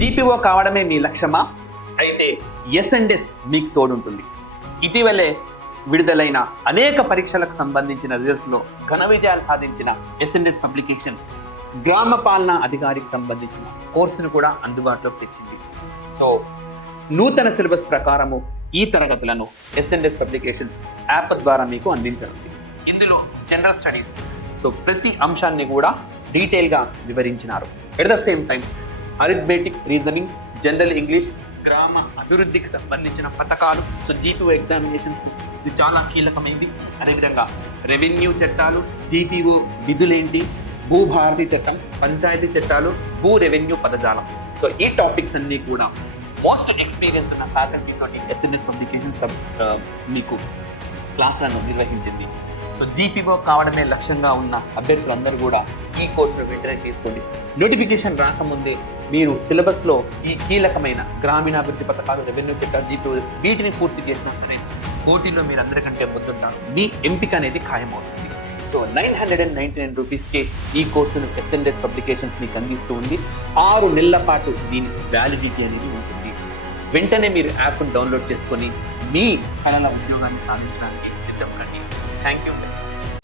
GPO కావడమే మీ లక్ష్యమా? అయితే ఎస్&ఎస్ మీకు తోడుంటుంది. ఇటీవలే విడుదలైన అనేక పరీక్షలకు సంబంధించిన రిజల్ట్స్లో ఘన విజయాలు సాధించిన ఎస్&ఎస్ పబ్లికేషన్స్ గ్రామ పాలనా అధికారికి సంబంధించిన కోర్సును కూడా అందుబాటులోకి తెచ్చింది. సో నూతన సిలబస్ ప్రకారము ఈ తరగతులను ఎస్&ఎస్ పబ్లికేషన్స్ యాప్ ద్వారా మీకు అందించనుంది. ఇందులో జనరల్ స్టడీస్, సో ప్రతి అంశాన్ని కూడా డీటెయిల్గా వివరించినారు. At the same time arithmetic, reasoning, general English, గ్రామ అభివృద్ధికి సంబంధించిన పథకాలు, సో జీపీఓ ఎగ్జామినేషన్స్కి ఇది చాలా కీలకమైంది. అదేవిధంగా రెవెన్యూ చట్టాలు, జీపీఓ విధులేంటి, భూభారతి చట్టం, పంచాయతీ చట్టాలు, భూ రెవెన్యూ పదజాలం, సో ఈ టాపిక్స్ అన్నీ కూడా మోస్ట్ ఎక్స్పీరియన్స్ ఉన్న ఫ్యాకల్టీ తోటి ఎస్&ఎస్ పబ్లికేషన్స్ మీకు క్లాసులను నిర్వహించింది. సో జీపీఓ కావడమే లక్ష్యంగా ఉన్న అభ్యర్థులందరూ కూడా ఈ కోర్సును వెంటనే తీసుకోండి. నోటిఫికేషన్ రాకముందే మీరు సిలబస్లో ఈ కీలకమైన గ్రామీణాభివృద్ధి పథకాలు, రెవెన్యూ చట్టాలు, జీపీఓ వీటిని పూర్తి చేసినా సరే పోటీలో మీరు అందరికంటే ముందుంటారు. మీ ఎంపిక అనేది ఖాయమవుతుంది. సో 999 రూపీస్కే ఈ కోర్సును ఎస్&ఎస్ పబ్లికేషన్స్ మీకు అందిస్తూ ఉంది. 6 నెలల పాటు దీని వ్యాలిడిటీ అనేది ఉంటుంది. వెంటనే మీరు యాప్ను డౌన్లోడ్ చేసుకొని మీ కళల ఉద్యోగాన్ని సాధించడానికి సిద్ధం కండి. Thank you very much.